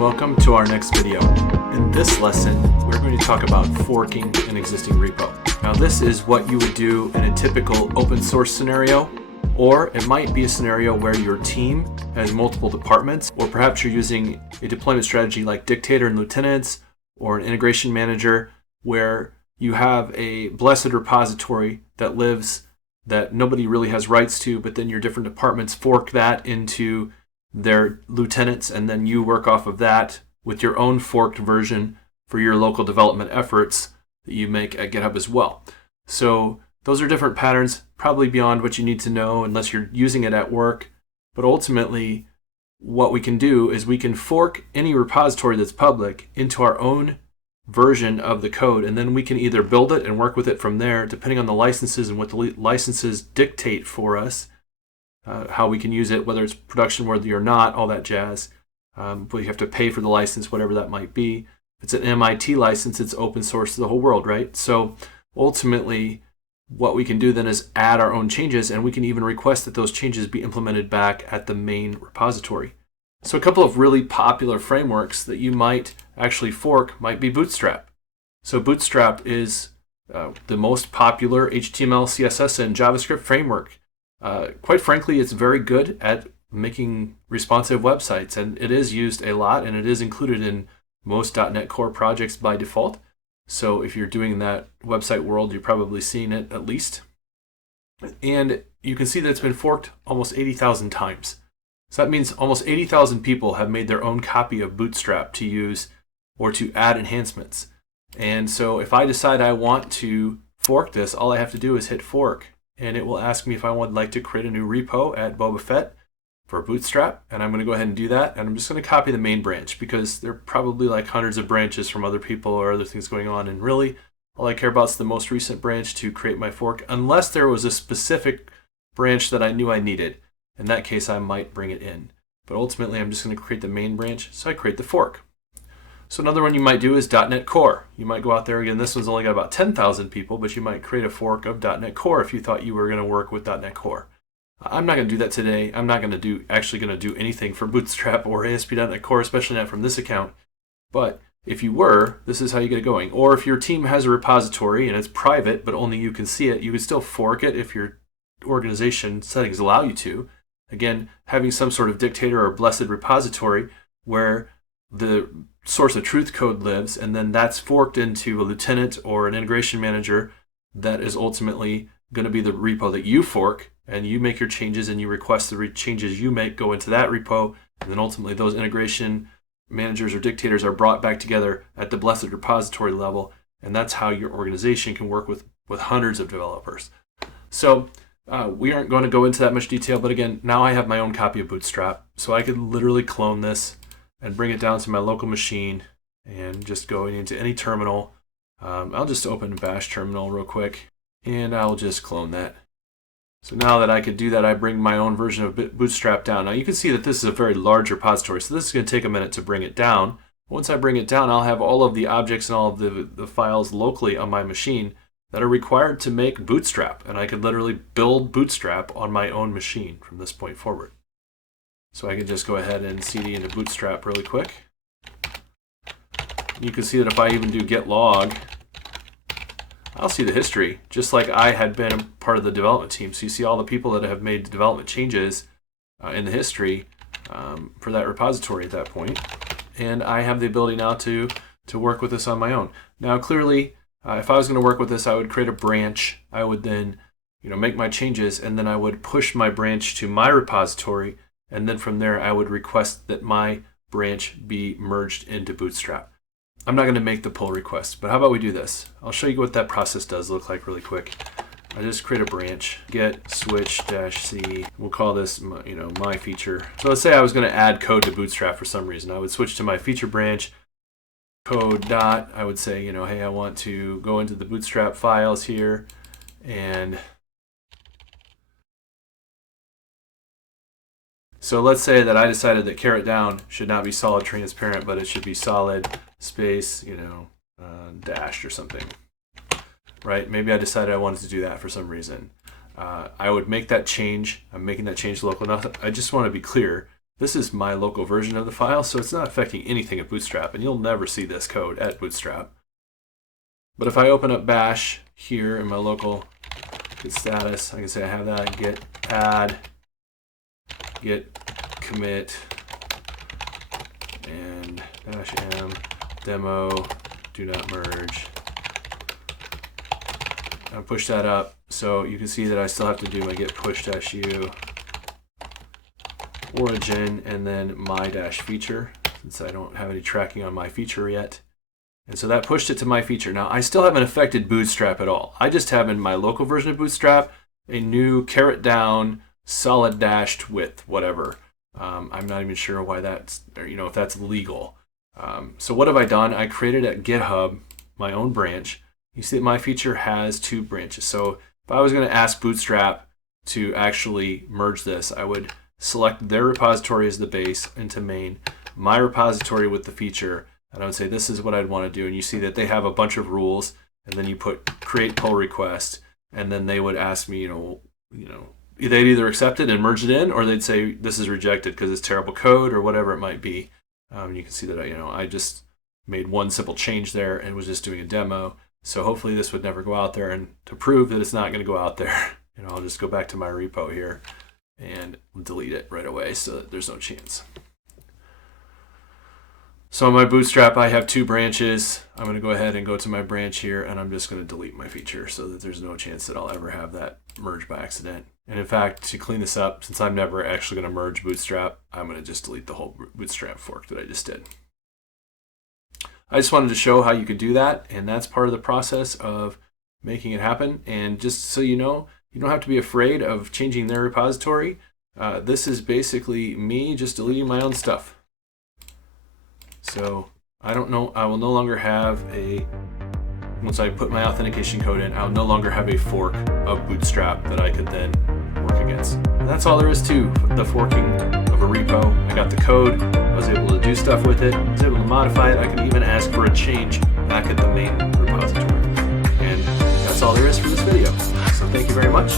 welcome to our next video. In this lesson, we're going to talk about forking an existing repo. Now this is what you would do in a typical open source scenario, or it might be a scenario where your team has multiple departments, or perhaps you're using a deployment strategy like dictator and lieutenants, or an integration manager, where you have a blessed repository that lives that nobody really has rights to, but then your different departments fork that into their lieutenants, and then you work off of that with your own forked version for your local development efforts that you make at GitHub as well. So those are different patterns, probably beyond what you need to know unless you're using it at work. But ultimately, what we can do is we can fork any repository that's public into our own version of the code, and then we can either build it and work with it from there, depending on the licenses and what the licenses dictate for us, how we can use it, whether it's production worthy or not, all that jazz. But you have to pay for the license, whatever that might be. If it's an MIT license, it's open source to the whole world, right? So ultimately, what we can do then is add our own changes, and we can even request that those changes be implemented back at the main repository. So a couple of really popular frameworks that you might actually fork might be Bootstrap. So Bootstrap is the most popular HTML, CSS, and JavaScript framework. Quite frankly, it's very good at making responsive websites, and it is used a lot, and it is included in most .NET Core projects by default. So if you're doing that website world, you're probably seeing it at least. And you can see that it's been forked almost 80,000 times. So that means almost 80,000 people have made their own copy of Bootstrap to use or to add enhancements. And so if I decide I want to fork this, all I have to do is hit fork, and it will ask me if I would like to create a new repo at Boba Fett for Bootstrap, and I'm going to go ahead and do that. And I'm just going to copy the main branch because there are probably like hundreds of branches from other people or other things going on, and really all I care about is the most recent branch to create my fork, unless there was a specific branch that I knew I needed. In that case, I might bring it in. But ultimately, I'm just going to create the main branch, so I create the fork. So another one you might do is .NET Core. You might go out there, again, this one's only got about 10,000 people, but you might create a fork of .NET Core if you thought you were going to work with .NET Core. I'm not going to do that today. I'm not going to actually going to do anything for Bootstrap or ASP.NET Core, especially not from this account. But if you were, this is how you get it going. Or if your team has a repository and it's private, but only you can see it, you can still fork it if your organization settings allow you to. Again, having some sort of dictator or blessed repository where the source of truth code lives, and then that's forked into a lieutenant or an integration manager that is ultimately going to be the repo that you fork, and you make your changes and you request the changes you make go into that repo, and then ultimately those integration managers or dictators are brought back together at the blessed repository level, and that's how your organization can work with hundreds of developers. So we aren't going to go into that much detail, but again, now I have my own copy of Bootstrap, so I could literally clone this and bring it down to my local machine and just go into any terminal. I'll just open Bash terminal real quick, and I'll just clone that. So now that I could do that, I bring my own version of Bootstrap down. Now you can see that this is a very large repository, so this is going to take a minute to bring it down. Once I bring it down, I'll have all of the objects and all of the files locally on my machine that are required to make Bootstrap, and I could literally build Bootstrap on my own machine from this point forward. So I can just go ahead and cd into Bootstrap really quick. You can see that if I even do git log, I'll see the history, just like I had been a part of the development team. So you see all the people that have made development changes in the history for that repository at that point. And I have the ability now to work with this on my own. Now clearly, if I was going to work with this, I would create a branch. I would then make my changes, and then I would push my branch to my repository, and then from there I would request that my branch be merged into Bootstrap. I'm not going to make the pull request, but how about we do this? I'll show you what that process does look like really quick. I just create a branch, get switch-c. We'll call this my feature. So let's say I was going to add code to Bootstrap for some reason. I would switch to my feature branch, code dot. I would say, hey, I want to go into the Bootstrap files here, and so let's say that I decided that caret down should not be solid transparent, but it should be solid space, dashed or something, right? Maybe I decided I wanted to do that for some reason. I would make that change. I'm making that change local. Now, I just want to be clear This is my local version of the file, so it's not affecting anything at Bootstrap, and you'll never see this code at Bootstrap. But if I open up bash here in my local git status, I can say I have that git add, git commit, and bash m demo do not merge. I'll push that up, so you can see that I still have to do my git push-u origin and then my dash feature, since I don't have any tracking on my feature yet. And so that pushed it to my feature. Now I still haven't affected Bootstrap at all. I just have in my local version of Bootstrap a new caret down solid dashed width, whatever. I'm not even sure why that's, or, if that's legal. So what have I done? I created at GitHub my own branch. You see that my feature has 2 branches. So if I was going to ask Bootstrap to actually merge this, I would select their repository as the base into main, my repository with the feature, and I would say this is what I'd want to do. And you see that they have a bunch of rules, and then you put create pull request, and then they would ask me, they'd either accept it and merge it in, or they'd say this is rejected because it's terrible code or whatever it might be. You can see that I just made one simple change there and was just doing a demo. So hopefully this would never go out there, and to prove that it's not going to go out there, I'll just go back to my repo here and delete it right away so that there's no chance. So in my Bootstrap, I have 2 branches. I'm going to go ahead and go to my branch here, and I'm just going to delete my feature so that there's no chance that I'll ever have that merge by accident. And in fact, to clean this up, since I'm never actually going to merge Bootstrap, I'm going to just delete the whole Bootstrap fork that I just did. I just wanted to show how you could do that, and that's part of the process of making it happen. And just so you know, you don't have to be afraid of changing their repository. This is basically me just deleting my own stuff. So I will no longer have once I put my authentication code in, I'll no longer have a fork of Bootstrap that I could then work against. And that's all there is to the forking of a repo. I got the code, I was able to do stuff with it, I was able to modify it, I can even ask for a change back at the main repository. And that's all there is for this video. So thank you very much.